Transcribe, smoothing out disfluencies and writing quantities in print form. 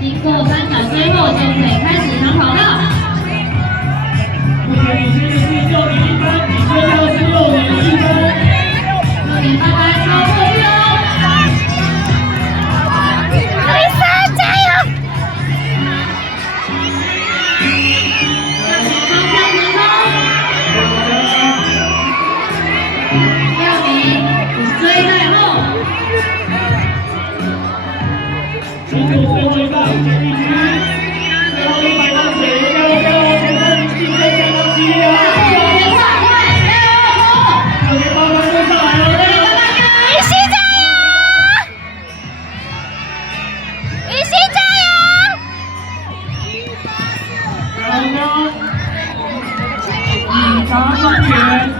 经过3场之后，就可以开始长跑了。目前领先的是6年1分，你追到的是6年1分。6年8分，超过去哦！丽莎，加油！超票成功。6名紧追在后。进入最后一棒，前一局，最后100棒水，加油加油！前面竞争相当激烈啊！6年8分跟上来了，雨熙加油！雨熙加油！然后呢，以查公园。